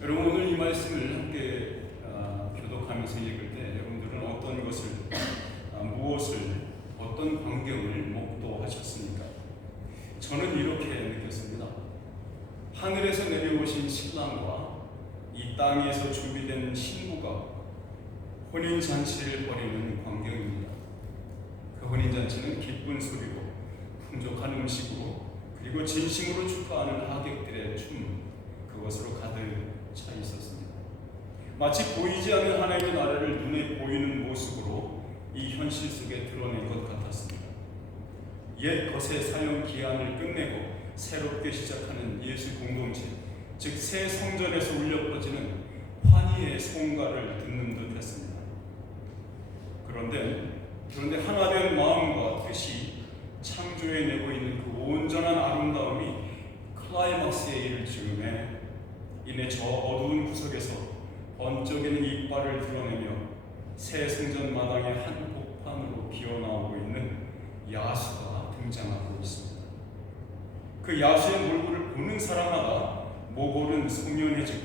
여러분, 오늘 이 말씀을 함께 교독하면서 읽을 때 여러분들은 어떤 것을, 무엇을, 어떤 광경을 목도하셨습니까? 저는 이렇게 느꼈습니다. 하늘에서 내려오신 신랑과 이 땅에서 준비된 신부가 혼인잔치를 벌이는 광경입니다. 그 혼인잔치는 기쁜 소리로, 풍족한 음식으로, 그리고 진심으로 축하하는 하객들의 춤, 그것으로 가득 차 있었습니다. 마치 보이지 않는 하나님의 나라를 눈에 보이는 모습으로 이 현실 속에 드러낸 것 같았습니다. 옛 것의 사용 기한을 끝내고 새롭게 시작하는 예수 공동체, 즉 새 성전에서 울려 퍼지는 환희의 송가를 듣는 듯 했습니다. 그런데 하나된 마음과 뜻이 창조해 내고 있는 그 온전한 아름다움이 클라이막스에 이를 즈음에 이내 저 어두운 구석에서 번쩍이는 이빨을 드러내며 새 성전 마당의 한복판으로 기어나오고 있는 야수가 등장하고 있습니다. 그 야수의 몰골을 보는 사람마다 목골은 소면해지고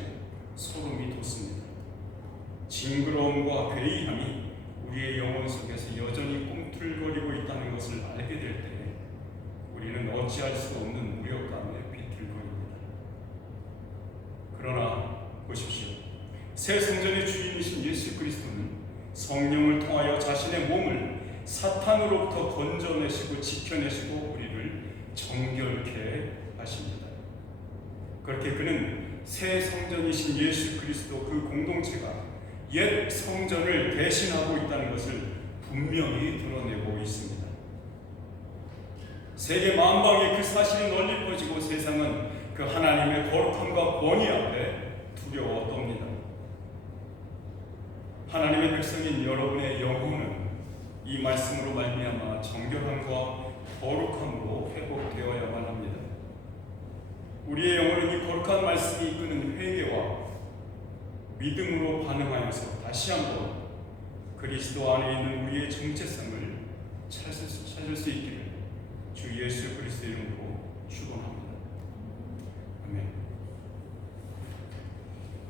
소름이 돋습니다. 징그러움과 괴이함이 우리의 영혼 속에서 여전히 꿈틀거리고 있다는 것을 알게 될 때 우리는 어찌할 수 없는 무력감에 비틀거립니다. 그러나 보십시오. 새 성전의 주인이신 예수 그리스도는 성령을 통하여 자신의 몸을 사탄으로부터 건져내시고 지켜내시고 우리를 정결케 하십니다. 그렇게 그는 새 성전이신 예수 그리스도 그 공동체가 옛 성전을 대신하고 있다는 것을 분명히 드러내고 있습니다. 세계 만방에 그 사실이 널리 퍼지고 세상은 그 하나님의 거룩함과 권위 앞에 두려워 떱니다. 하나님의 백성인 여러분의 영혼은 이 말씀으로 말미암아 정결함과 거룩함으로 회복되어야만 합니다. 우리의 영혼은 이 거룩한 말씀이 이끄는 회개와 믿음으로 반응하여서 다시 한번 그리스도 안에 있는 우리의 정체성을 찾을 수 있기를 주 예수 그리스도 이름으로 축원합니다. 아멘.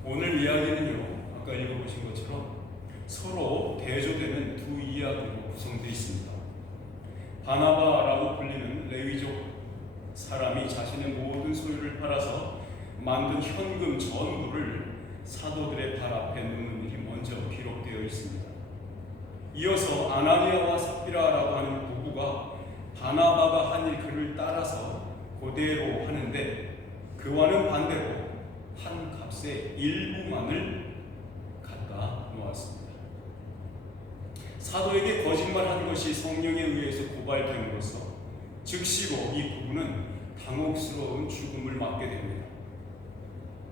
오늘 이야기는요, 아까 읽어보신 것처럼 서로 대조되는 두 이야기로 구성되어 있습니다. 바나바라고 불리는 레위족 사람이 자신의 모든 소유를 팔아서 만든 현금 전부를 사도들의 발 앞에 놓는 일이 먼저 기록되어 있습니다. 이어서 아나니아와 삽비라라고 하는 부부가 바나바가 한 일 그를 따라서 그대로 하는데 그와는 반대로 한 값의 일부만을 갖다 놓았습니다. 사도에게 거짓말한 것이 성령에 의해서 고발됨으로써 즉시로 이 부부는 당혹스러운 죽음을 맞게 됩니다.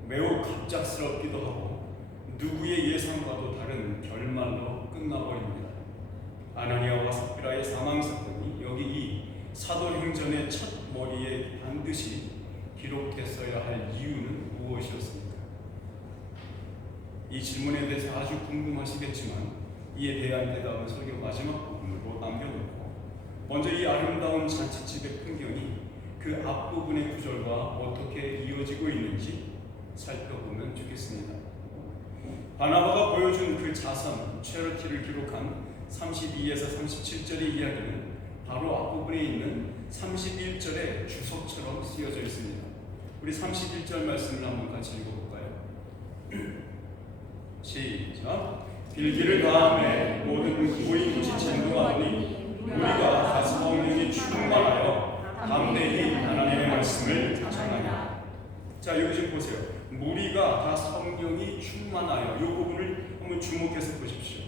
매우 갑작스럽기도 하고 누구의 예상과도 다른 결말로 끝나버립니다. 아나니아와 삽비라의 사망 사건이 여기 이 사도행전의 첫 머리에 반드시 기록됐어야 할 이유는 무엇이었습니까? 이 질문에 대해서 아주 궁금하시겠지만 이에 대한 대답은 설교 마지막 부분으로 남겨놓고 먼저 이 아름다운 잔치집의 풍경이 그 앞부분의 구절과 어떻게 이어지고 있는지 살펴보면 좋겠습니다. 바나바가 보여준 그 자선, 체러티를 기록한 32에서 37절의 이야기는 바로 앞부분에 있는 31절의 주석처럼 쓰여져 있습니다. 우리 31절 말씀을 한번 같이 읽어볼까요? 시작. 빌기를 다음에 모든 고인 지체도하니 우리가 다 성령이 충만하여 담대히 하나님의 말씀을 전하리라. 자, 여기 좀 보세요. 무리가 다 성령이 충만하여, 이 부분을 한번 주목해서 보십시오.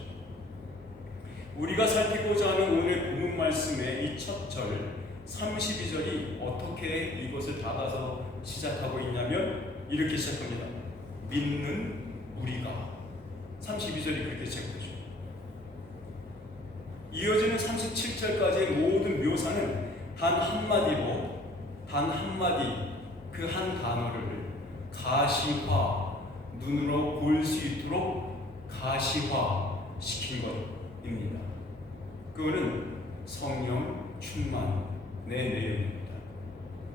우리가 살피고자 하는 오늘 본문 말씀의 이 첫 절 32절이 어떻게 이것을 닫아서 시작하고 있냐면 이렇게 시작합니다. 믿는 우리가. 32절이 그렇게 시작되죠. 이어지는 37절까지의 모든 묘사는 단 한마디로, 단 한마디, 그 한 단어를 가시화, 눈으로 볼 수 있도록 가시화 시킨 것입니다. 그거는 성령 충만의 내용입니다.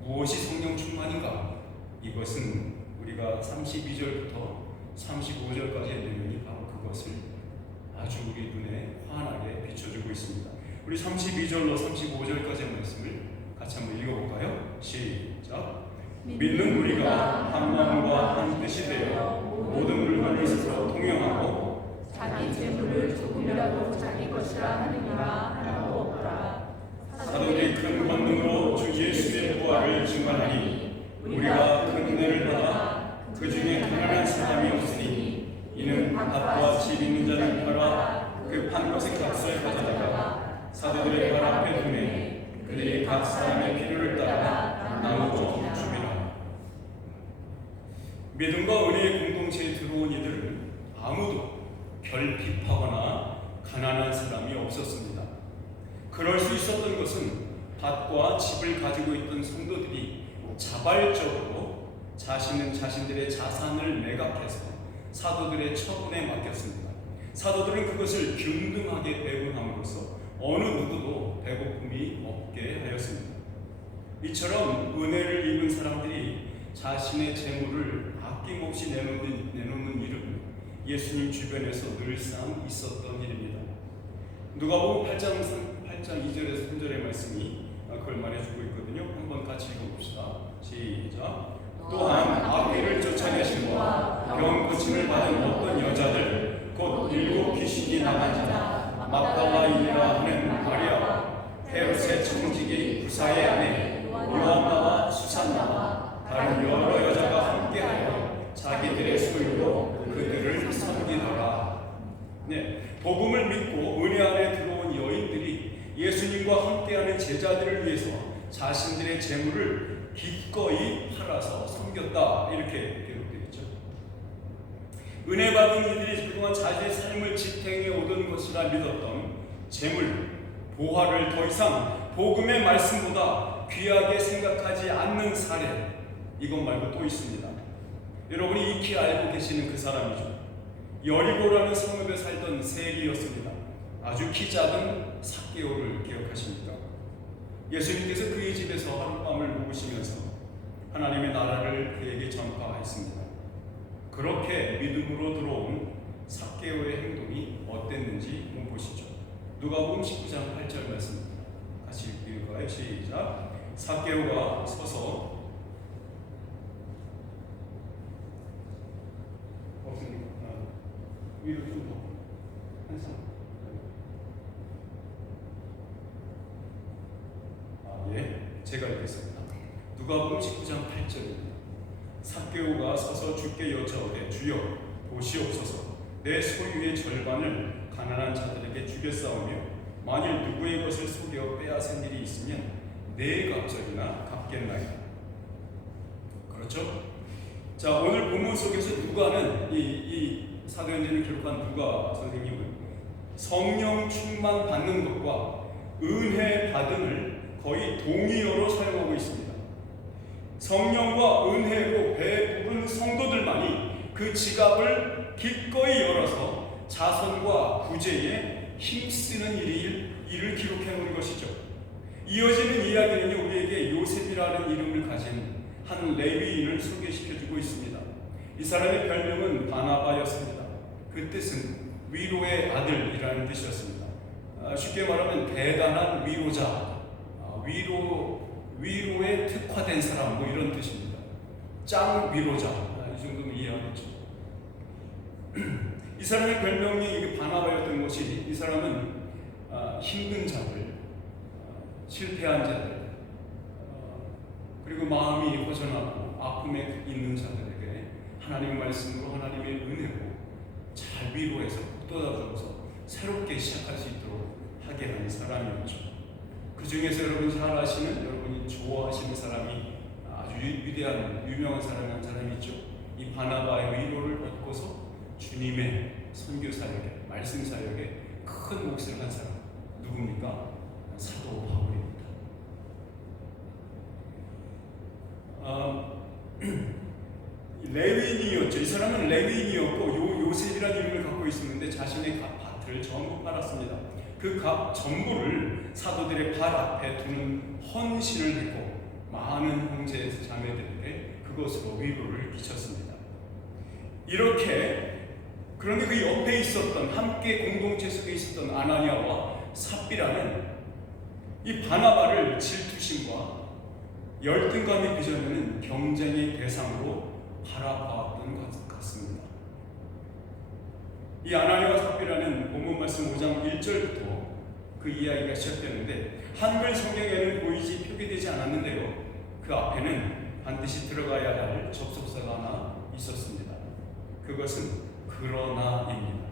무엇이 성령 충만인가? 이것은 우리가 32절부터 35절까지의 내용이 바로 그것을 아주 우리 눈에 환하게 비춰주고 있습니다. 우리 32절로 35절까지의 말씀을 같이 한번 읽어볼까요? 시작. 믿는 우리가 한 마음과 한 뜻이 되어 모든 물건을 서로 통용하고 자기 재물을 조금이라도 자기 것이라 하느니라 하나도 없더라. 사도들이 큰 권능으로 주 예수의 부활을 증언하니 우리가 큰 은혜를 받아 그 중에 가난한 사람이 없으니 이는 밭과 집 있는 자를 팔아 그 판 것의 값을 가져다가 사도들의 발 앞에 두매 그들이 각 사람의 필요를 따라 나누고 주리라. 믿음과 은혜의 공동체에 들어온 이들은 아무도 결핍하거나 가난한 사람이 없었습니다. 그럴 수 있었던 것은 밭과 집을 가지고 있던 성도들이 자발적으로 자신들의 자산을 매각해서 사도들의 처분에 맡겼습니다. 사도들은 그것을 균등하게 배분함으로써 어느 누구도 배고픔이 없게 하였습니다. 이처럼 은혜를 입은 사람들이 자신의 재물을 아낌없이 내놓는 일은 예수님 주변에서 늘상 있었던 일입니다. 누가복음 8장 2절에서 3절의 말씀이 그걸 말해주고 있거든요. 한번 같이 읽어봅시다. 시작. 또한 아비를 쫓아내심과 병 고침을 받은 어떤 여자들 곧 7 귀신이 나간 자 막달라인이라 하는 마리아와 헤롯의 청지기 부사의 아내 요한나와 수산나와 다른 여러 여자가 함께하여 자기들의 소유로 그들을 섬기더라. 복음을 믿고 은혜 안에 들어온 여인들이 예수님과 함께하는 제자들을 위해서 자신들의 재물을 기꺼이 팔아서 섬겼다, 이렇게 기록되어 있죠. 은혜 받은 이들이 그동안 자신의 삶을 지탱해 오던 것이라 믿었던 재물, 보화를 더 이상 복음의 말씀보다 귀하게 생각하지 않는 사례, 이것 말고 또 있습니다. 여러분이 익히 알고 계시는 그 사람이죠. 여리고라는 성읍에 살던 세리였습니다. 아주 키 작은 삭개오를 기억하십니까? 예수님께서 그의 집에서 하룻밤을 묵으시면서 하나님의 나라를 그에게 전파했습니다. 그렇게 믿음으로 들어온 삭개오의 행동이 어땠는지 한번 보시죠. 누가복음 19장 8절 말씀입니다. 같이 읽을까요? 시작. 삭개오가 서서 위로 좀 더 한참. 제가 읽겠습니다. 누가복음 19장 8절입니다. 삭개오가 서서 주께 여짜오되 주여 보시옵소서 내 소유의 절반을 가난한 자들에게 주겠사오며 만일 누구의 것을 속여 빼앗은 일이 있으면 네 갑절이나 갚겠나이다. 그렇죠? 자, 오늘 본문 속에서 누가는 이 사도행전을 기록한 누가 선생님은 성령 충만 받는 것과 은혜 받음을 거의 동의어로 사용하고 있습니다. 성령과 은혜로 배부른 성도들만이 그 지갑을 기꺼이 열어서 자선과 구제에 힘쓰는 일을 기록해 놓은 것이죠. 이어지는 이야기는 우리에게 요셉이라는 이름을 가진 한 레위인을 소개시켜주고 있습니다. 이 사람의 별명은 바나바였습니다. 그 뜻은 위로의 아들이라는 뜻이었습니다. 쉽게 말하면 대단한 위로자, 위로에 특화된 사람, 뭐 이런 뜻입니다. 짱 위로자, 이 정도면 이해하겠죠. 이 사람의 별명이 바나바였던 것이, 이 사람은 힘든 자들, 실패한 자들, 그리고 마음이 허전하고 아픔에 있는 자들에게 하나님의 말씀으로, 하나님의 은혜로 잘 위로해서 북돋아주어서 새롭게 시작할 수 있도록 하게 하는 사람이었죠. 그 중에서 여러분이 잘 아시는, 여러분이 좋아하시는 사람이 아주 위대한 유명한 사람이 있죠. 이 바나바의 위로를 얻고서 주님의 선교 사역에, 말씀 사역에 큰 몫을 한 사람 누굽니까? 사도 바울입니다. 레위인이었죠. 이 사람은 레위인이었고 요셉이라는 이름을 갖고 있었는데 자신의 밭을 전부 팔았습니다. 그 값 전부를 사도들의 발 앞에 두는 헌신을 했고 많은 형제 자매들에게 그것으로 위로를 끼쳤습니다. 이렇게 그런데 그 옆에 있었던 함께 공동체 속에 있었던 아나니아와 삽비라는 이 바나바를 질투심과 열등감이 빚어내는 경쟁의 대상으로 바라보았던 것 같습니다. 이 아나니아와 삽비라는 본문 말씀 5장 1절부터 그 이야기가 시작되는데 한글 성경에는 보이지 표기되지 않았는데요. 그 앞에는 반드시 들어가야 할 접속사가 하나 있었습니다. 그것은 그러나입니다.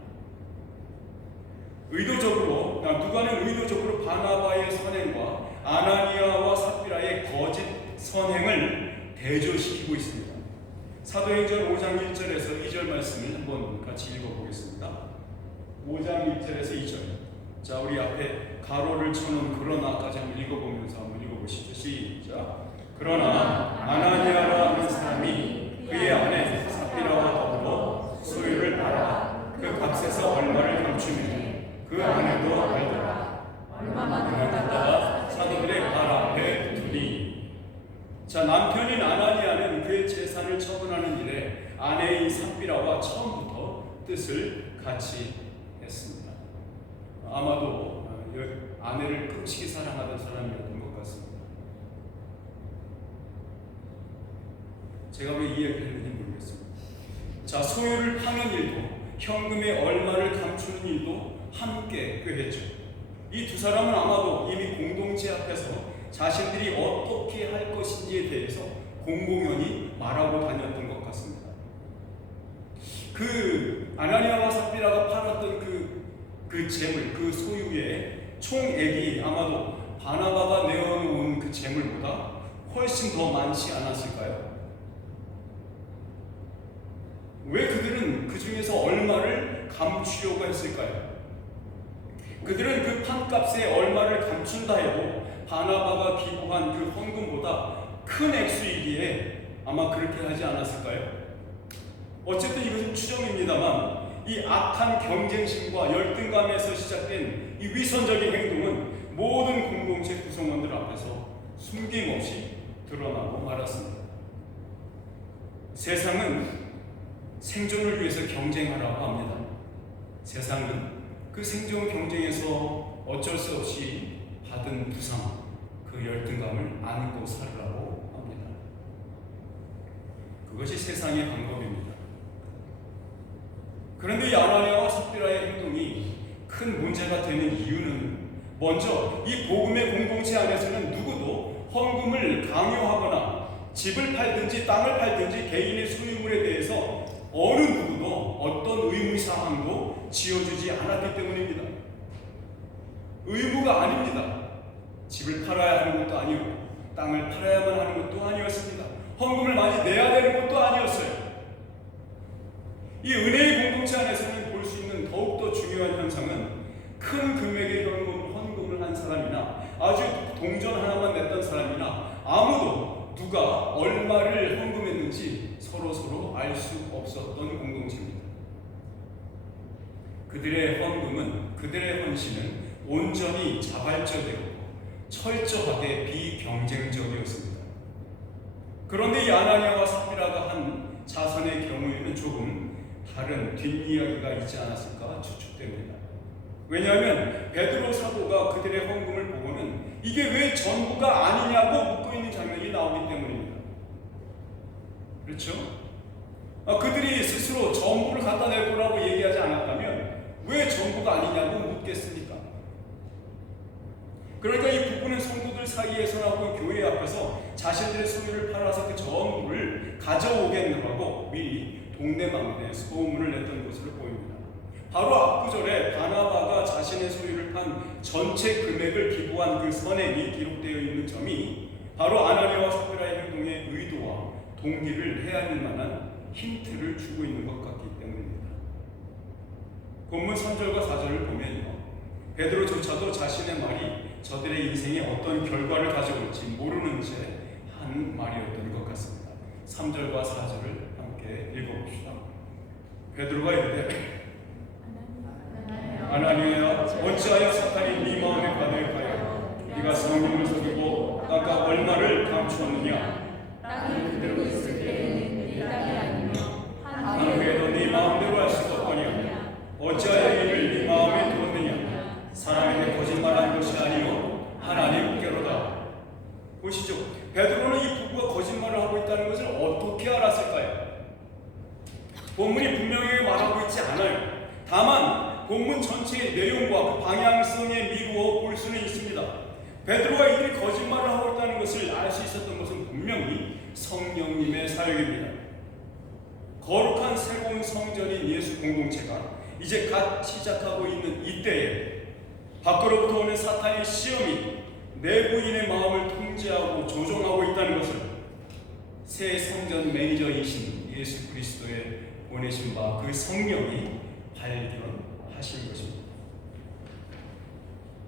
누가는 의도적으로 바나바의 선행과 아나니아와 삽비라의 거짓 선행을 대조시키고 있습니다. 사도행전 5장 1절에서 2절 말씀을 한번 같이 읽어보겠습니다. 5장 1절에서 2절. 자, 우리 앞에 가로를 쳐놓은 그러나까지 한번 읽어보면서 한번 읽어보시죠. 시작. 그러나 아나니아라 하는 사람이 그의 아내 삽비라와 더불어 소유를 팔아 그 값에서 얼마를 감추며 그 아내도 알더라. 얼마만 받다가 사도들의 발 앞에 두니. 자, 남편인 아나니아는 그의 재산을 처분하는 일에 아내인 삽비라와 처음부터 뜻을 같이 했습니다. 아마도 아내를 끝이게 사랑하던 사람이었던 것 같습니다. 제가 왜 이 얘기를 했는지 모르겠습니다. 자, 소유를 파는 일도 현금의 얼마를 감추는 일도 함께 했죠. 이 두 사람은 아마도 이미 공동체 앞에서 자신들이 어떻게 할 것인지에 대해서 공공연히 말하고 다녔던 것 같습니다. 그 아나니아와 삽비라가 팔았던 그 재물, 그 소유의 총액이 아마도 바나바가 내어놓은 그 재물보다 훨씬 더 많지 않았을까요? 왜 그들은 그 중에서 얼마를 감추려고 했을까요? 그들은 그 판값에 얼마를 감춘다 해도 바나바가 기부한 그 헌금보다 큰 액수이기에 아마 그렇게 하지 않았을까요? 어쨌든 이것은 추정입니다만 이 악한 경쟁심과 열등감에서 시작된 이 위선적인 행동은 모든 공동체 구성원들 앞에서 숨김없이 드러나고 말았습니다. 세상은 생존을 위해서 경쟁하라고 합니다. 세상은 그 생존 경쟁에서 어쩔 수 없이 받은 부상, 그 열등감을 안고 살으라고 합니다. 그것이 세상의 방법입니다. 그런데 이 아나니아와 삽비라의 행동이 큰 문제가 되는 이유는 먼저 이 복음의 공동체 안에서는 누구도 헌금을 강요하거나 집을 팔든지 땅을 팔든지 개인의 소유물에 대해서 어느 누구도 어떤 의무사항도 지어주지 않았기 때문입니다. 의무가 아닙니다. 집을 팔아야 하는 것도 아니고 땅을 팔아야만 하는 것도 아니었습니다. 헌금을 많이 내야 되는 것도 아니었어요. 이 은혜의 공동체 안에서는 볼 수 있는 더욱더 중요한 현상은 큰 금액의 헌금을 한 사람이나 아주 동전 하나만 냈던 사람이나 아무도 누가 얼마를 헌금했는지 서로 알 수 없었던 공동체입니다. 그들의 헌금은, 그들의 헌신은 온전히 자발적이었고 철저하게 비경쟁적이었습니다. 그런데 이 아나니아와 삽비라가 한 자선의 경우에는 조금 다른 뒷이야기가 있지 않았을까 추측됩니다. 왜냐하면 베드로 사도가 그들의 헌금을 보고는 이게 왜 전부가 아니냐고 묻고 있는 장면이 나오기 때문입니다. 그렇죠? 그들이 스스로 전부를 갖다 낼 거라고 얘기하지 않았다면 왜 전부가 아니냐고 묻겠습니까? 그러니까 이 부부는 성도들 사이에서나 혹은 교회 앞에서 자신들의 소유를 팔아서 그 전부를 가져오겠노라고 미리 동네방네 소문을 냈던 것으로 보입니다. 바로 앞구절에 바나바가 자신의 소유를 판 전체 금액을 기부한 그 선행이 기록되어 있는 점이 바로 아나니아와 삽비라의 행동의 의도와 동기를 헤아릴 만한 힌트를 주고 있는 것 같기 때문입니다. 본문 3절과 4절을 보면요, 베드로조차도 자신의 말이 저들의 인생에 어떤 결과를 가져올지 모르는 채 한 말이었던 것 같습니다. 3절과 4절을 함께 읽어봅시다. 베드로가 이르되 아나니아야, 어찌하여 사탄이 네 마음에 가득하여 네가 성령을 속이고 땅값 얼마를 감추었느냐? 땅이 그대로 있을 때 어떻게 알았을까요? 본문이 분명히 말하고 있지 않아요. 다만 본문 전체의 내용과 그 방향성에 미루어 볼 수는 있습니다. 베드로가 이들이 거짓말을 하고 있다는 것을 알 수 있었던 것은 분명히 성령님의 사역입니다. 거룩한 새로운 성전인 예수 공동체가 이제 갓 시작하고 있는 이때에 밖으로부터 오는 사탄의 시험이 내부인의 마음을 통제하고 조종하고 있다는 것을 새 성전 매니저이신 예수 그리스도의 보내신 바 그 성령이 발견하신 것입니다.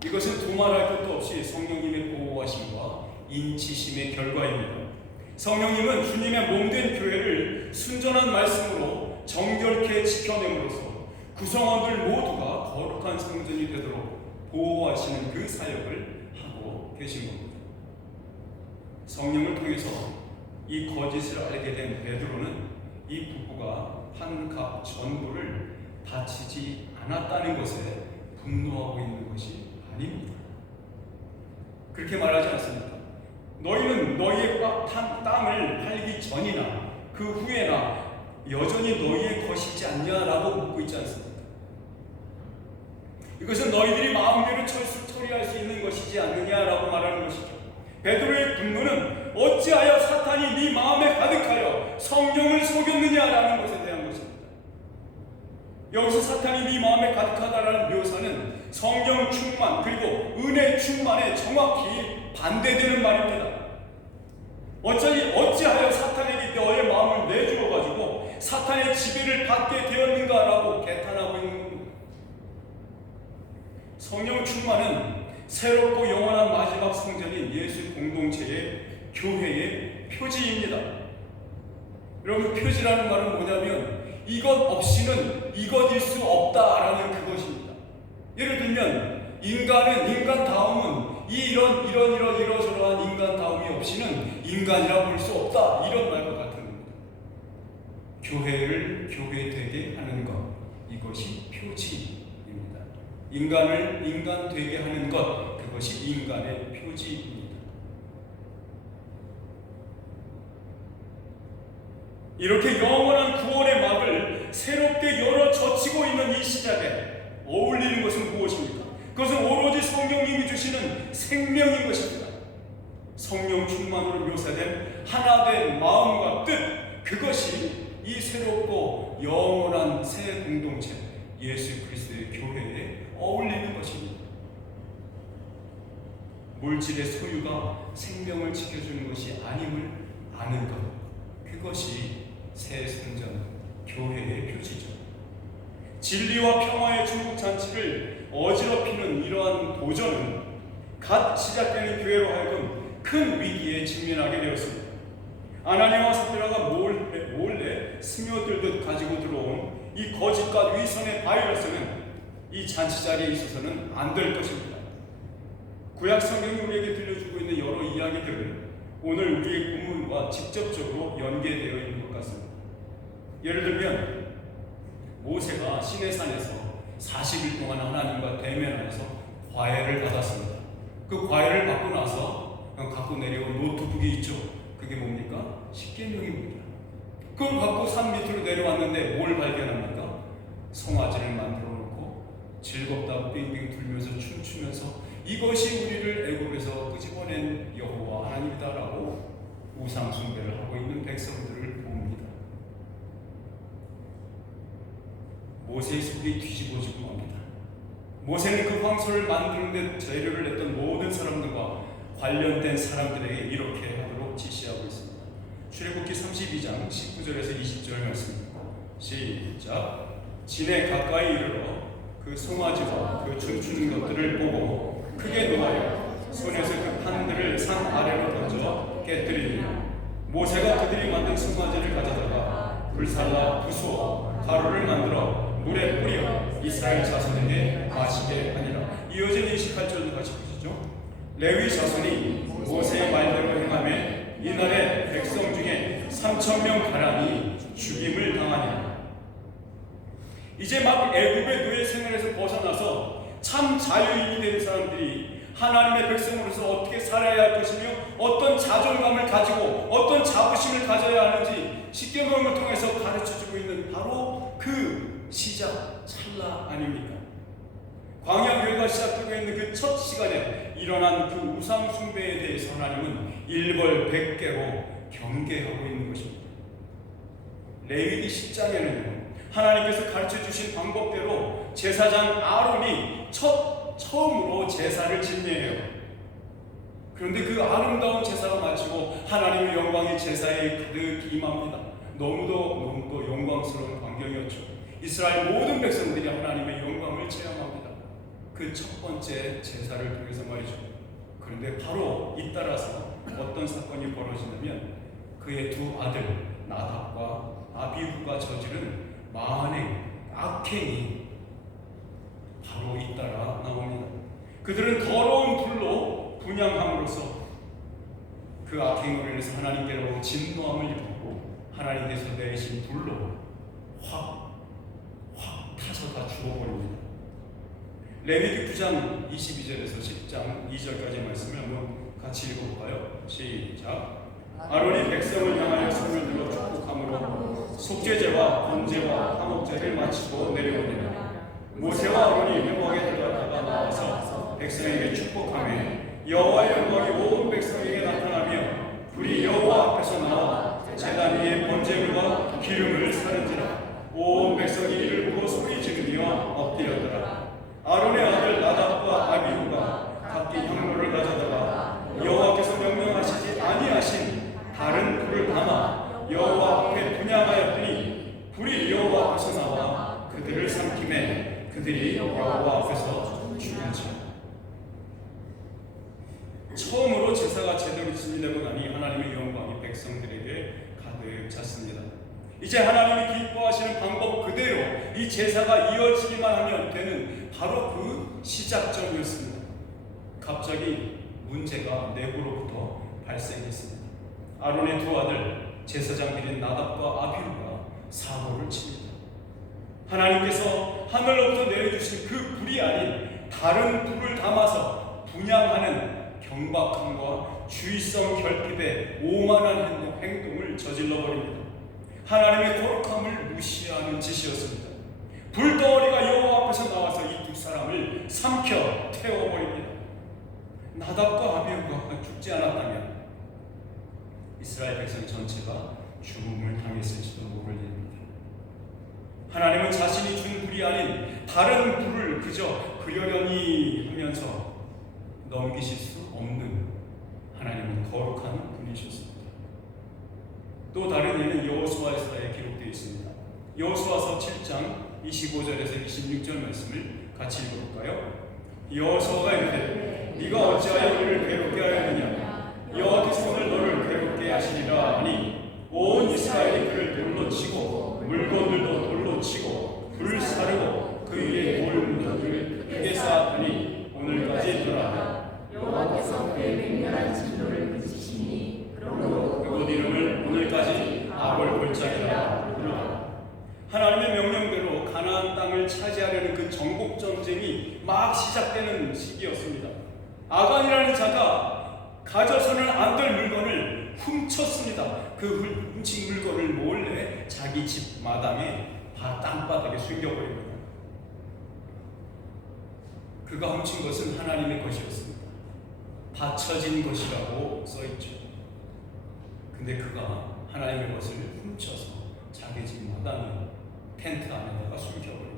이것은 두말할 것도 없이 성령님의 보호하심과 인치심의 결과입니다. 성령님은 주님의 몸된 교회를 순전한 말씀으로 정결케 지켜냄으로써 구성원들 모두가 거룩한 성전이 되도록 보호하시는 그 사역을 하고 계신 겁니다. 성령을 통해서 이 거짓을 알게 된 베드로는 이 부부가 한 갑 전부를 바치지 않았다는 것에 분노하고 있는 것이 아닙니다. 그렇게 말하지 않습니까? 너희는 너희의 땅을 팔기 전이나 그 후에나 여전히 너희의 것이지 않냐라고 묻고 있지 않습니까? 이것은 너희들이 마음대로 처리할 수 있는 것이지 않느냐라고 말하는 것이죠. 베드로의 분노는 어찌하여 사탄이 네 마음에 가득하여 성령을 속였느냐라는 것에 대한 것입니다. 여기서 사탄이 네 마음에 가득하다라는 묘사는 성령 충만 그리고 은혜 충만에 정확히 반대되는 말입니다. 어찌하여 사탄에게 너의 마음을 내주어 가지고 사탄의 지배를 받게 되었는가라고 개탄하고 있는 겁니다. 성령 충만은 새롭고 영원한 마지막 성전인 예수 공동체의 교회의 표지입니다. 여러분, 표지라는 말은 뭐냐면 이것 없이는 이것일 수 없다라는 그것입니다. 예를 들면 인간다움은 이러저러한 인간다움이 없이는 인간이라 볼 수 없다, 이런 말과 같은 겁니다. 교회를 교회되게 하는 것, 이것이 표지입니다. 인간을 인간 되게 하는 것, 그것이 인간의 표지입니다. 이렇게 영원한 구원의 막을 새롭게 열어 젖히고 있는 이 시작에 어울리는 것은 무엇입니까? 그것은 오로지 성령님이 주시는 생명인 것입니다. 성령 충만으로 묘사된 하나된 마음과 뜻, 그것이 이 새롭고 영원한 새 공동체 예수 그리스도의 교회에 어울리는 것입니다. 물질의 소유가 생명을 지켜주는 것이 아님을 아는 것, 그것이 새 성전 교회의 표지죠. 진리와 평화의 중국잔치를 어지럽히는 이러한 도전은 갓 시작되는 교회로 하여금 큰 위기에 직면하게 되었습니다. 아나니아와 삽비라가 몰래 스며들듯 가지고 들어온 이 거짓과 위선의 바이러스는 이 잔치 자리에 있어서는 안 될 것입니다. 구약 성경이 우리에게 들려주고 있는 여러 이야기들은 오늘 우리의 본문과 직접적으로 연계되어 있는 것 같습니다. 예를 들면 모세가 시내산에서 40일 동안 하나님과 대면하면서 과외를 받았습니다. 그 과외를 받고 나서 갖고 내려온 노트북이 있죠. 그게 뭡니까? 십계명입니다. 그걸 갖고 산 밑으로 내려왔는데 뭘 발견합니까? 송아지를 만들어 놓고 즐겁다고 빙빙 돌면서 춤추면서 이것이 우리를 애굽에서 끄집어낸 여호와 하나님이다라고 우상 숭배를 하고 있는 백성들을 봅니다. 모세의 속이 뒤집어지고 맙니다. 모세는 그 황소를 만드는 데 재료를 냈던 모든 사람들과 관련된 사람들에게 이렇게 하도록 지시하고 있습니다. 출애굽기 32장 19절에서 20절 말씀입니다. 시작. 진에 가까이 이르러 그 송아지와 그 춤추는 것들을 보고 크게 노하여 손에서 그 판들을 산 아래로 던져 깨뜨리니 모세가 그들이 만든 송아지를 가져다가 불살라 부수어 가루를 만들어 물에 뿌려 이스라엘 자손에게 마시게 하니라. 이어진 28절도 같이 보시죠. 레위 자손이 모세의 말대로 행하며 이날에 백성 중에 3,000명 가량이 죽임을 당하니라. 이제 막 애굽의 노예 생활에서 벗어나서 참 자유인이 된 사람들이 하나님의 백성으로서 어떻게 살아야 할 것이며 어떤 자존감을 가지고 어떤 자부심을 가져야 하는지 십계명을 통해서 가르쳐주고 있는 바로 그 시작 찰나 아닙니까? 광야교회가 시작되고 있는 그 첫 시간에 일어난 그 우상 숭배에 대해서 하나님은 일벌백계로 경계하고 있는 것입니다. 레위기 10장에는요 하나님께서 가르쳐주신 방법대로 제사장 아론이 처음으로 제사를 진례해요. 그런데 그 아름다운 제사가 마치고 하나님의 영광이 제사에 가득 임합니다. 너무도 영광스러운 광경이었죠. 이스라엘 모든 백성들이 하나님의 영광을 체험합니다. 그 첫 번째 제사를 통해서 말이죠. 그런데 바로 잇따라서 어떤 사건이 벌어지냐면 그의 두 아들 나답과 아비후가 저지른 만행, 악행이 바로 잇따라 나옵니다. 그들은 더러운 불로 분향함으로써 그 악행으로 인해서 하나님께로 진노함을 입었고 하나님께서 내리신 불로 확 타서 다 죽어버립니다. 레위기 9장 22절에서 10장 2절까지 말씀을 한번 같이 읽어볼까요? 시작. 아론이 백성을 향하여 손을 들어 축복함으로 속죄제와 번제와 화목제를 마치고 내려오니라. 모세와 아론이 회막에 들어갔다가 나와서 백성에게 축복하며 여호와의 영광이 온 백성에게 나타나며 불이 여호와 앞에서 나와 제단 위에 번제물과 기름을 사른지라. 온 백성이 이를 보고 소리 지르며 엎드렸더라. 아론의 아들 나답과 아비후가 각기 향로를 가져다가 여호와께서 명령하시지 아니하신 다른 불을 담아 여호와 앞에 분향하였더니 불이 여호와 앞에서 나와 그들을 삼키매 그들이 여호와 앞에서 죽은지라. 처음으로 제사가 제대로 진행되고 나니 하나님의 영광이 백성들에게 가득 찼습니다. 이제 하나님이 기뻐하시는 방법 그대로 이 제사가 이어지기만 하면 되는 바로 그 시작점이었습니다. 갑자기 문제가 내부로부터 발생했습니다. 아론의 두 아들 제사장들인 나답과 아비후가 사고를 칩니다. 하나님께서 하늘로부터 내려주신 그 불이 아닌 다른 불을 담아서 분향하는 경박함과 주의성 결핍의 오만한 행동을 저질러 버립니다. 하나님의 거룩함을 무시하는 짓이었습니다. 불덩어리가 여호와 앞에서 나와서 이 두 사람을 삼켜 태워버립니다. 나답과 아비후가 죽지 않았다면 이스라엘 백성 전체가 죽음을 당했을지도 모를 일입니다. 하나님은 자신이 준 불이 아닌 다른 불을 그저 그려려니 하면서 넘기실 수 없는 하나님은 거룩한 분이셨습니다. 또 다른 예는 여호수아서에 기록되어 있습니다. 여호수아서 7장 25절에서 26절 말씀을 같이 읽어볼까요? 여호수아가 이르되 네가 어찌하여 우리를 괴롭게 하였느냐? 여호와께서 오늘 너를 괴롭게 하시리라 하니 온 이스라엘이 그를 돌로 치고 물건들도 돌로 치고 불을 사르고 그 위에 돌 무덤을 크게 쌓았더니 오늘까지 있더라. 여호와께서 그의 맹렬한 진노를 그치시니 그러므로 그곳 이름을 오늘까지 아골 골짜기라 부르라. 하나님의 명령대로 가나안 땅을 차지하려는 그 전국 전쟁이 막 시작되는 시기였습니다. 아간이라는 자가 가져서는 안 될 물건을 훔쳤습니다. 그 훔친 물건을 몰래 자기 집 마당에 땅바닥에 숨겨버립니다. 그가 훔친 것은 하나님의 것이었습니다. 바쳐진 것이라고 써있죠. 근데 그가 하나님의 것을 훔쳐서 자기 집 마당에 텐트 안에다가 숨겨버립니다.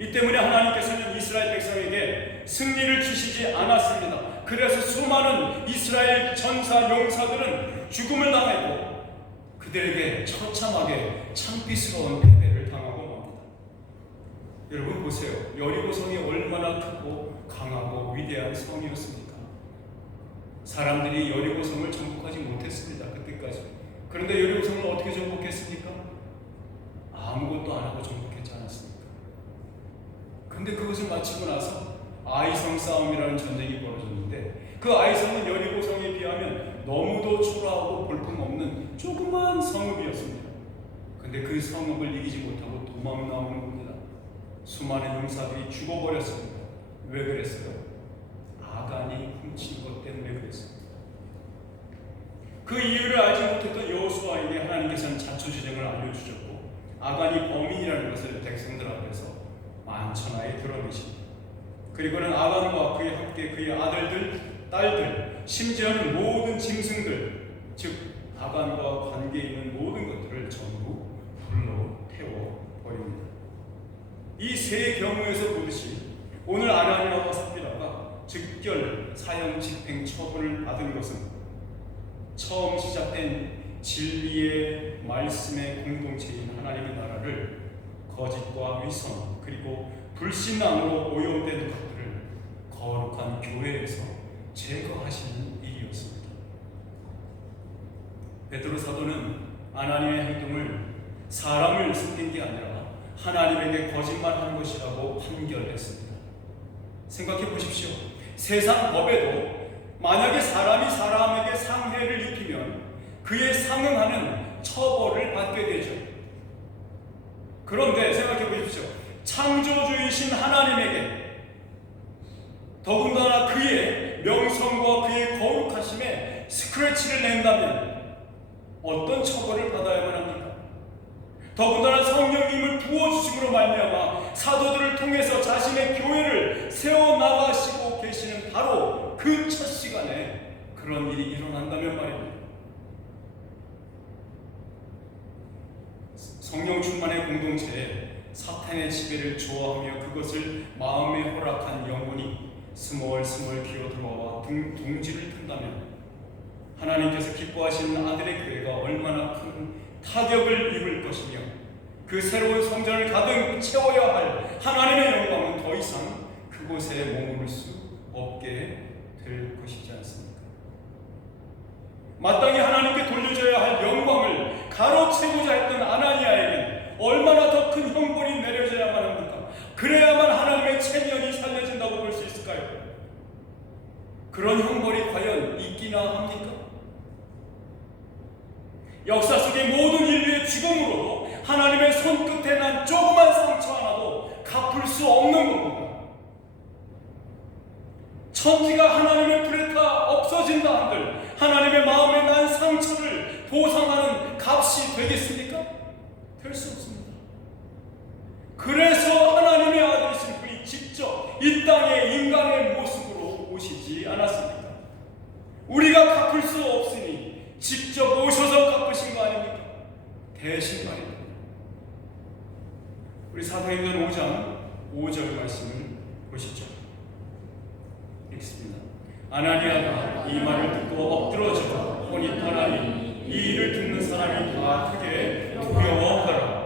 이 때문에 하나님께서는 이스라엘 백성에게 승리를 주시지 않았습니다. 그래서 수많은 이스라엘 전사 용사들은 죽음을 당했고 그들에게 처참하게 창피스러운 패배를 당하고 맙니다. 여러분 보세요. 여리고 성이 얼마나 크고 강하고 위대한 성이었습니까? 사람들이 여리고 성을 정복하지 못했습니다. 그때까지. 그런데 여리고 성을 어떻게 정복했습니까? 아무것도 안 하고 정복했지 않았습니까? 근데 그것을 마치고 나서 아이성 싸움이라는 전쟁이 벌어졌는데 그 아이성은 여리고 성에 비하면 너무도 초라하고 볼품없는 조그만 성읍이었습니다. 근데 그 성읍을 이기지 못하고 도망 나오는 겁니다. 수많은 용사들이 죽어버렸습니다. 왜 그랬어요? 아간이 훔친 것 때문에 그랬습니다. 그 이유를 알지 못했던 여호수아에게 하나님께서는 자초지정을 알려주셨고 아간이 범인이라는 것을 백성들 앞에서 만천하에 드러내십니다. 그리고는 아간과 그의 함께 그의 아들들, 딸들, 심지어는 모든 짐승들, 즉 아간과 관계 있는 모든 것들을 전부 불로 태워버립니다. 이 세 경우에서 보듯이 오늘 아나니아와 삽비라가 즉결 사형 집행 처분을 받은 것은 처음 시작된 진리의 말씀의 공동체인 하나님의 나라를 거짓과 위선 그리고 불신앙으로 오염된 것들을 거룩한 교회에서 제거하시는 일이었습니다. 베드로 사도는 아나니아의 행동을 사람을 속인 게 아니라 하나님에게 거짓말한 것이라고 판결했습니다. 생각해 보십시오. 세상 법에도 만약에 사람이 사람에게 상해를 입히면 그에 상응하는 처벌을 받게 되죠. 그런데 생각해 보십시오. 창조주이신 하나님에게 더군다나 그의 명성과 그의 거룩하심에 스크래치를 낸다면 어떤 처벌을 받아야만 합니까? 더군다나 성령님을 부어주심으로 말미암아 사도들을 통해서 자신의 교회를 세워나가시고 계시는 바로 그 첫 시간에 그런 일이 일어난다면 말입니다. 성령 충만의 공동체에 사탄의 지배를 좋아하며 그것을 마음에 허락한 영혼이 스멀스멀 기어들어와 동지를 튼다면 하나님께서 기뻐하시는 아들의 교회가 얼마나 큰 타격을 입을 것이며 그 새로운 성전을 가득 채워야 할 하나님의 영광은 더 이상 그곳에 머무를 수 없게 될 것이지 않습니까? 마땅히 하나님께 돌려줘야 할 영광을 가로채고자 했던 아나니아에게는 얼마나 더 큰 형벌이 내려져야만 합니까? 그래야만 하나님의 체면이 살려진다고 볼 수 있을까요? 그런 형벌이 과연 있기나 합니까? 역사 속의 모든 인류의 죽음으로도 하나님의 손끝에 난 조그만 상처 하나도 갚을 수 없는 겁니다. 천지가 하나님의 불에 타 없어진다 한들 하나님의 마음에 난 상처를 보상하는 값이 되겠습니까? 될 수 없습니다. 그래서 하나님의 아들이신 분이 직접 이 땅에 인간의 모습으로 오시지 않았습니까? 우리가 갚을 수 없으니 직접 오셔서 갚으신 거 아닙니까? 대신 말입니다. 우리 사도행전 5장 5절 말씀을 보시죠. 읽습니다. 아나니아가 이 말을 듣고 엎드러져 혼이 떠나니 이 일을 듣는 사람이 다 크게 두려워하더라.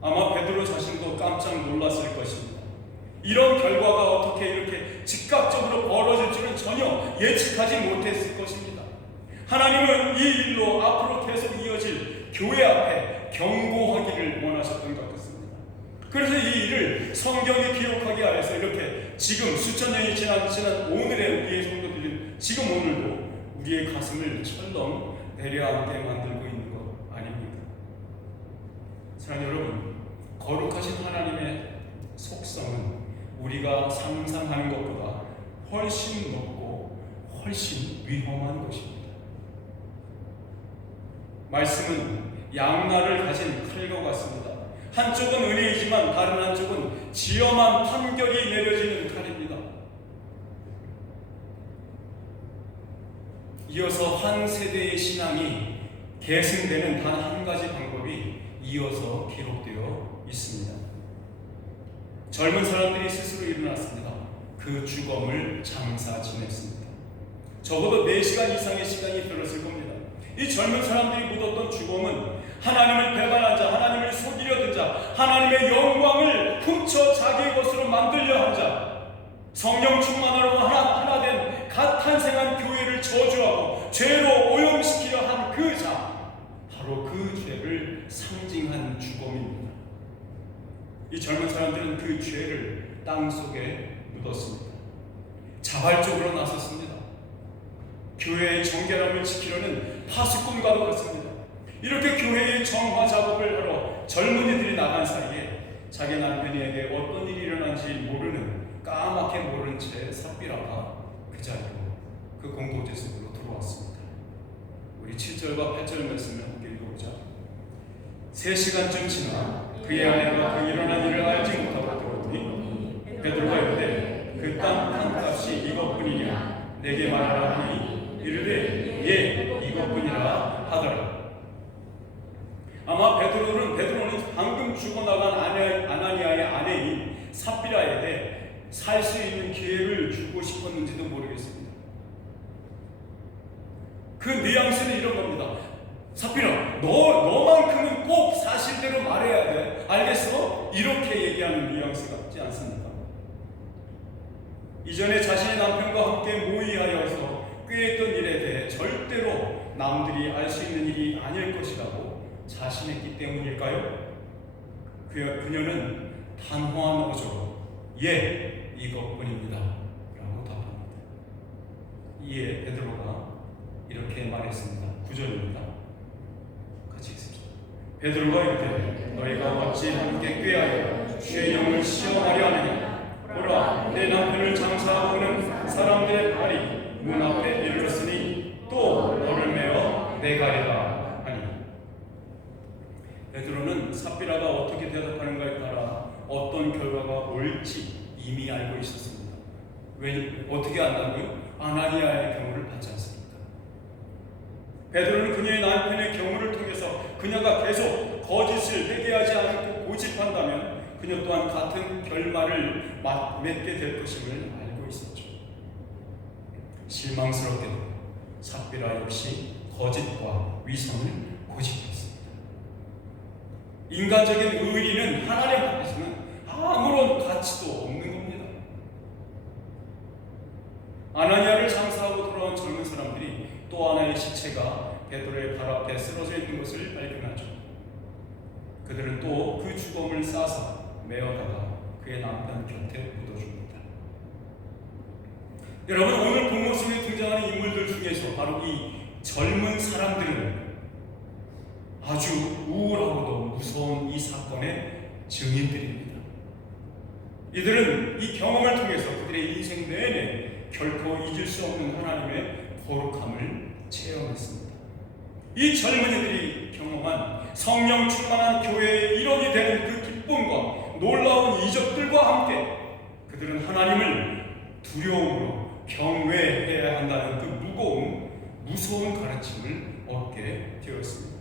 아마 베드로 자신도 깜짝 놀랐을 것입니다. 이런 결과가 어떻게 이렇게 즉각적으로 벌어질 줄은 전혀 예측하지 못했을 것입니다. 하나님은 이 일로 앞으로 계속 이어질 교회 앞에 경고하기를 원하셨던 것 같습니다. 그래서 이 일을 성경에 기록하기 위해서 이렇게 지금 수천 년이 지난 오늘의 우리의 성도들은 지금 오늘도 우리의 가슴을 철렁 내려앉게 만들고 있는 것 아닙니까? 사랑하는 여러분, 거룩하신 하나님의 속성은 우리가 상상하는 것보다 훨씬 높고 훨씬 위험한 것입니다. 말씀은 양날을 가진 칼과 같습니다. 한쪽은 은혜이지만 다른 한쪽은 지엄한 판결이 내려지는 칼입니다. 이어서 한 세대의 신앙이 계승되는 단 한 가지 방법이 이어서 기록되어 있습니다. 젊은 사람들이 스스로 일어났습니다. 그 주검을 장사 지냈습니다. 적어도 4시간 이상의 시간이 들었을 겁니다. 이 젊은 사람들이 묻었던 주검은 하나님을 배반한 자, 하나님을 속이려 든 자, 하나님의 영광을 훔쳐 자기의 것으로 만들려 한 자, 성령 충만으로 하나 된 갓 탄생한 교회를 저주하고 죄로 오염시키려 한 그 자, 바로 그 죄를 상징한 주검입니다. 이 젊은 사람들은 그 죄를 땅속에 묻었습니다. 자발적으로 나섰습니다. 교회의 정결함을 지키려는 파수꾼과도 같습니다. 이렇게 교회의 정화 작업을 하러 젊은이들이 나간 사이에 자기 남편에게 어떤 일이 일어난지 모르는 까맣게 모른 채 삽비라가 그 자리로, 그 공동체 속으로 들어왔습니다. 우리 7절과 8절 말씀을 함께 읽어보자. 3시간쯤 지나 그의 아내가 그 일어난 일을 알지 못하고 들어오니 베드로가 이르되 그 땅 한 값이 이것뿐이냐 내게 말하라 하니 이르되 예 이것뿐이라 하더라. 아마 베드로는 방금 죽어나간 아나니아의 아내인 삽비라에게 살 수 있는 기회를 주고 싶었는지도 모르겠습니다. 그 뉘앙스는 이런 겁니다. 삽비라, 너만큼은 꼭 사실대로 말해야 돼. 알겠어? 이렇게 얘기하는 뉘앙스 같지 않습니까? 이전에 자신의 남편과 함께 모의하여서 꾀했던 일에 대해 절대로 남들이 알 수 있는 일이 아닐 것이라고 자신했기 때문일까요? 그녀는 단호한 어조로 예, 이것뿐입니다 라고 답합니다. 이에 베드로가 이렇게 말했습니다. 9절입니다. 같이 읽습시다. 베드로가 이르되 너희가 어찌 함께 꾀하여 주의 영을 시험하려 하느냐. 보라, 내 남편을 장사하고 오는 사람들의 발이 문 앞에 이르렀으니 또 너를 메어 내가리라 하니. 베드로는 삽비라가 어떻게 대답하는가에 따라 어떤 결과가 올지 이미 알고 있었습니다. 왜 어떻게 안다고요? 아나니아의 경우를 받지 않습니까? 베드로는 그녀의 남편의 경우를 통해서 그녀가 계속 거짓을 회개하지 않고 고집한다면 그녀 또한 같은 결말을 맺게 될 것임을 알고 있었죠. 실망스럽게도 삽비라 역시 거짓과 위선을 고집했습니다. 인간적인 의리는 하나님 앞에서는 아무런 가치도 없는 겁니다. 아나니아를 장사하고 돌아온 젊은 사람들이 또 하나의 시체가 베드로의 발 앞에 쓰러져 있는 것을 발견하죠. 그들은 또 그 주검을 싸서 메어다가 그의 남편 곁에 묻어줍니다. 여러분, 오늘 본문 속에 등장하는 인물들 중에서 바로 이 젊은 사람들은 아주 우울하고도 무서운 이 사건의 증인들입니다. 이들은 이 경험을 통해서 그들의 인생 내내 결코 잊을 수 없는 하나님의 거룩함을 체험했습니다. 이 젊은이들이 경험한 성령 충만한 교회의 일원이 되는 그 기쁨과 놀라운 이적들과 함께 그들은 하나님을 두려움으로 경외해야 한다는 그 무서운 가르침을 얻게 되었습니다.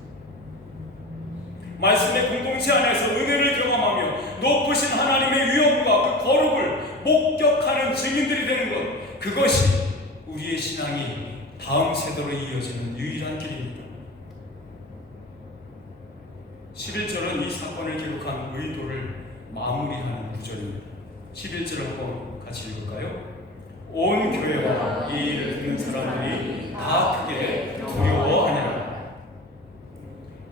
말씀의 공동체 안에서 은혜를 경험하며 높으신 하나님의 위엄과 그 거룩을 목격하는 증인들이 되는 것, 그것이 우리의 신앙이 다음 세대로 이어지는 유일한 길입니다. 11절은 이 사건을 기록한 의도를 마무리하는 구절입니다. 11절을 한번 같이 읽을까요? 온 교회와 이 일을 듣는 사람들이 다 크게 두려워하니라.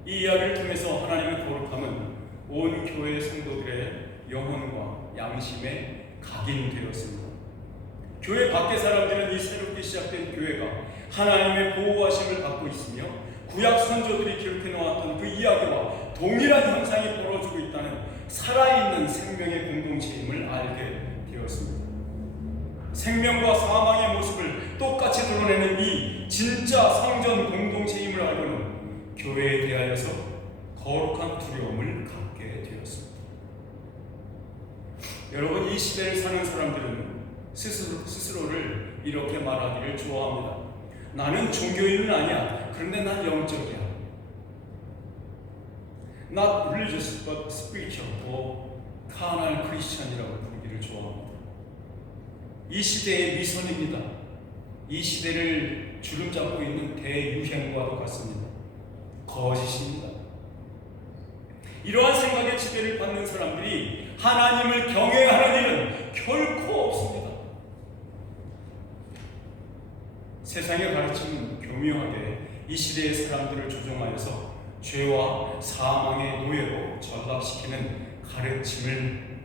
이 이야기를 통해서 하나님의 거룩함은 온 교회 성도들의 영혼과 양심에 각인되었습니다. 교회 밖의 사람들은 이 새롭게 시작된 교회가 하나님의 보호하심을 받고 있으며 구약 선조들이 기록해 놓았던 그 이야기와 동일한 현상이 벌어지고 있다는 살아있는 생명의 공동체임을 알게 되었습니다. 생명과 사망의 모습을 똑같이 드러내는 이 진짜 성전 공동체임을 알고는 교회에 대하여서 거룩한 두려움을 갖게 되었습니다. 여러분, 이 시대를 사는 사람들은 스스로를 이렇게 말하기를 좋아합니다. 나는 종교인은 아니야. 그런데 난 영적이야. Not religious but spiritual, or carnal Christian이라고 부르기를 좋아합니다. 이 시대의 위선입니다. 이 시대를 주름잡고 있는 대유행과도 같습니다. 거짓입니다. 이러한 생각의 지배를 받는 사람들이 하나님을 경외하는 일은 결코 없습니다. 세상의 가르침은 교묘하게 이 시대의 사람들을 조종하여서 죄와 사망의 노예로 전락시키는 가르침을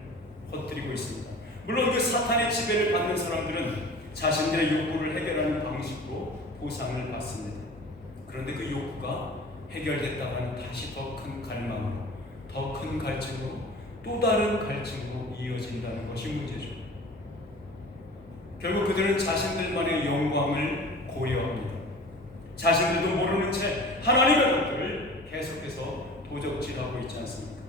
퍼뜨리고 있습니다. 물론 그 사탄의 지배를 받는 사람들은 자신들의 욕구를 해결하는 방식으로 보상을 받습니다. 그런데 그 욕구가 해결됐다가는 다시 더 큰 갈망으로, 더 큰 갈증으로, 또 다른 갈증으로 이어진다는 것이 문제죠. 결국 그들은 자신들만의 영광을 고려합니다. 자신들도 모르는 채 하나님의 것들을 계속해서 도적질하고 있지 않습니까?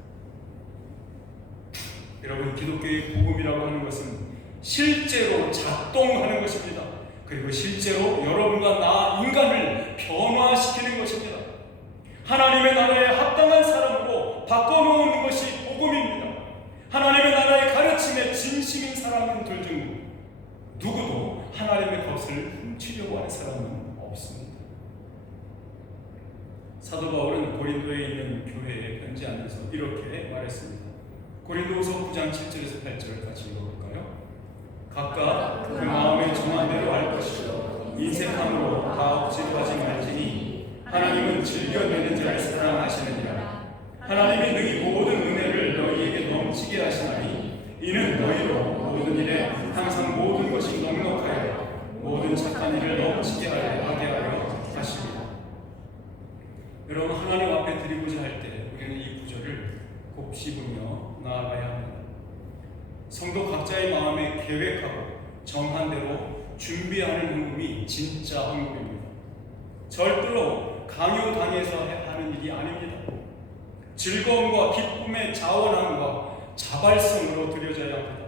여러분, 기독교의 복음이라고 하는 것은 실제로 작동하는 것입니다. 그리고 실제로 여러분과 나 인간을 변화시키는 것입니다. 하나님의 나라에 합당한 사람으로 바꿔놓는 것이 복음입니다. 하나님의 나라의 가르침에 진심인 사람들 중 누구도 하나님의 것을 훔치려고 하는 사람은 없습니다. 사도 바울은 고린도에 있는 교회에 편지하면서 이렇게 말했습니다. 고린도후서 9장 7절에서 8절 같이 읽어볼까요? 각각 그 마음에 정한 대로 할 것이요 인색함으로 다 억지로 하지 말지니 하나님은 즐겨내는 자를 사랑하시느니라. 하나님이 능히 모든 은혜를 너희에게 넘치게 하시나니 이는 너희로 모든 일에 항상 모든 것이 넉넉하여 모든 착한 일을 넘치게 하게 하려 하시리라. 여러분, 하나님 앞에 드리고자 할 때 우리는 이 구절을 곱씹으며 나아가야 합니다. 성도 각자의 마음에 계획하고 정한 대로 준비하는 헌금이 진짜 헌금입니다. 절대로 강요당해서 하는 일이 아닙니다. 즐거움과 기쁨의 자원함과 자발성으로 드려져야 합니다.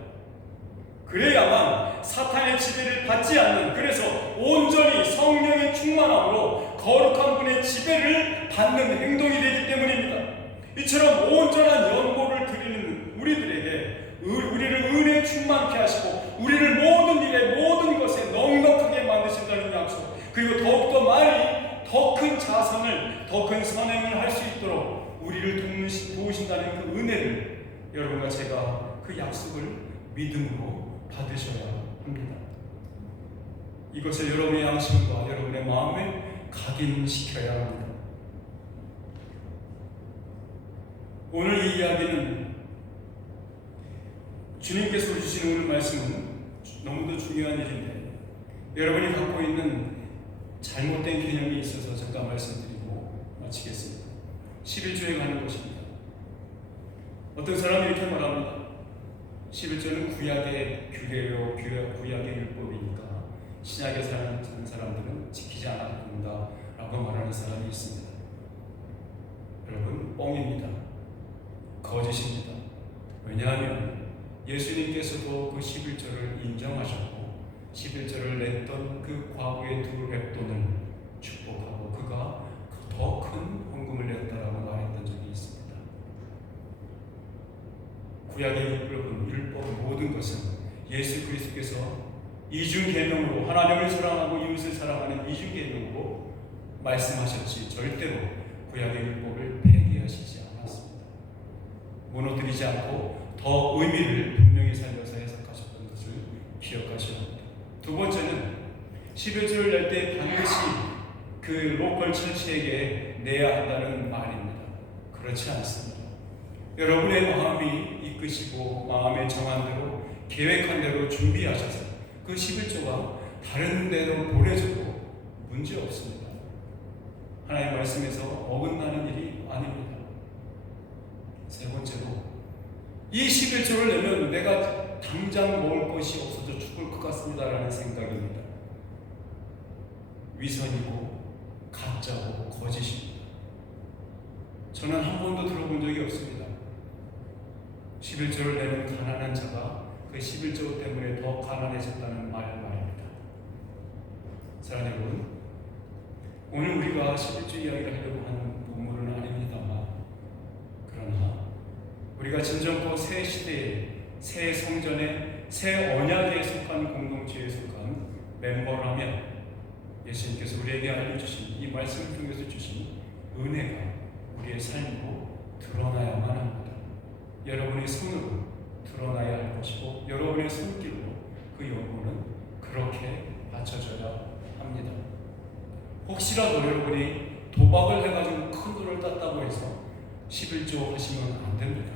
그래야만 사탄의 지배를 받지 않는, 그래서 온전히 성령의 충만함으로 거룩한 분의 지배를 받는 행동이 되기 때문입니다. 이처럼 온전한 연보를 드리는 우리들에게 우리를 은혜에 충만케 하시고 우리를 모든 일에 모든 것에 넉넉하게 만드신다는 약속, 그리고 더욱더 많이 더 큰 자선을, 더 큰 선행을 할 수 있도록 우리를 도우신다는 그 은혜를 여러분과 제가 그 약속을 믿음으로 받으셔야 합니다. 이것을 여러분의 양심과 여러분의 마음에 각인시켜야 합니다. 오늘 이 이야기는, 주님께서 주시는 오늘 말씀은 너무도 중요한 일인데 여러분이 갖고 있는 잘못된 개념이 있어서 잠깐 말씀드리고 마치겠습니다. 11조에 가는 것입니다. 어떤 사람이 이렇게 말합니다. 11조는 구약의 규례요, 구약의 율법이니까 신약에 사는 사람들은 지키지 않아도 된다 라고 말하는 사람이 있습니다. 여러분, 뻥입니다. 거짓입니다. 왜냐하면 예수님께서도 그 11조를 인정하셨고 11조를 냈던 그 과거의 두 랩돈을 축복하고 그가 더 큰 헌금을 냈다라고 말했던 적이 있습니다. 구약의 율법 모든 것은 예수 그리스도께서 이중계명으로 하나님을 사랑하고 이웃을 사랑하는 이중계명으로 말씀하셨지 절대로 구약의 율법을 폐기하시지 않았습니다. 무너뜨리지 않고 더 의미를 분명히 살려서 해석하셨던 것을 기억하셔야 합니다. 두 번째는 11조를 낼 때 반드시 그 로컬 철치에게 내야 한다는 말입니다. 그렇지 않습니다. 여러분의 마음이 이끄시고 마음에 정한 대로 계획한 대로 준비하셔서 그 11조가 다른 데로 보내져도 문제 없습니다. 하나님의 말씀에서 어긋나는 일이 아닙니다. 세 번째로, 이 11조를 내면 내가 당장 먹을 것이 없어져 죽을 것 같습니다 라는 생각입니다. 위선이고 가짜고 거짓입니다. 저는 한 번도 들어본 적이 없습니다. 11조를 내는 가난한 자가 그 11조 때문에 더 가난해졌다는 말입니다. 사랑하는 여러분, 오늘 우리가 11조 이야기를 하려고 하는 본문은 아닙니다만, 그러나 우리가 진정코 새 시대에, 새 성전에, 새 언약에 속한 공동체에 속한 멤버라면 예수님께서 우리에게 알려주신 이 말씀을 통해서 주신 은혜가 우리의 삶으로 드러나야만 합니다. 여러분의 손으로 드러나야 할 것이고 여러분의 손길로 그 연고는 그렇게 받쳐져야 합니다. 혹시라도 여러분이 도박을 해가지고 큰 돈을 땄다고 해서 11조 하시면 안 됩니다.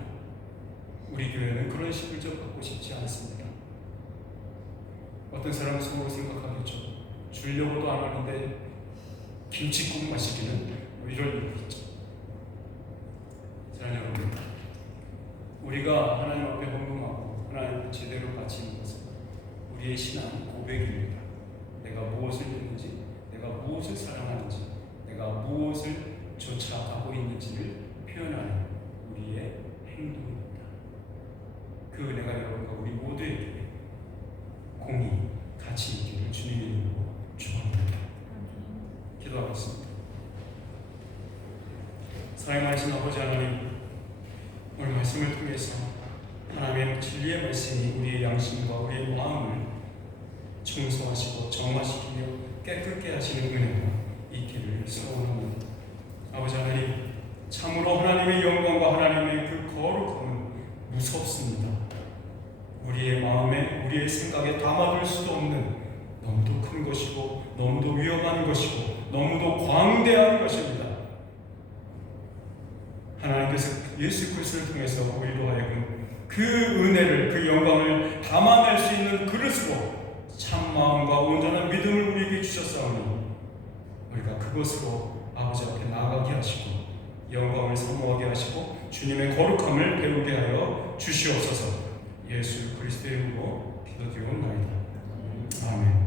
우리 교회는 그런 11조 받고 싶지 않습니다. 어떤 사람은 속으로 생각하겠죠. 주려고도 안 하는데 김치국 마시기는 이럴 일이 있죠. 사랑하는 여러분, 우리가 하나님 앞에 헌금하고 하나님 제대로 바치는 것은 우리의 신앙 고백입니다. 내가 무엇을 했는지, 내가 무엇을 사랑하는지, 내가 무엇을 쫓아가고 있는지를 표현하는 우리의 행동입니다. 그 은혜가 여러분과 우리 모두에게 공히 같이 있기를 주님의 이름으로 축원합니다. 기도하겠습니다. 사랑하신 아버지 하나님, 오늘 말씀을 통해서 하나님의 진리의 말씀이 우리의 양심과 우리의 마음을 청소하시고 정화시키며 깨끗게 하시는 은혜가 있기를 소원합니다. 아버지 하나님, 참으로 하나님의 영광과 하나님의 그 거룩함은 무섭습니다. 우리의 마음에, 우리의 생각에 담아둘 수도 없는 너무도 큰 것이고 너무도 위험한 것이고 너무도 광대한 것입니다. 하나님께서 예수 그리스도를 통해서 우리로 하여금 그 은혜를, 그 영광을 담아낼 수 있는 그릇으로 참 마음과 온전한 믿음을 우리에게 주셨사오니 우리가 그것으로 아버지 앞에 나아가게 하시고 영광을 사모하게 하시고 주님의 거룩함을 배우게 하여 주시옵소서. 예수 그리스도의 이름으로 기도드리옵나이다. 아멘.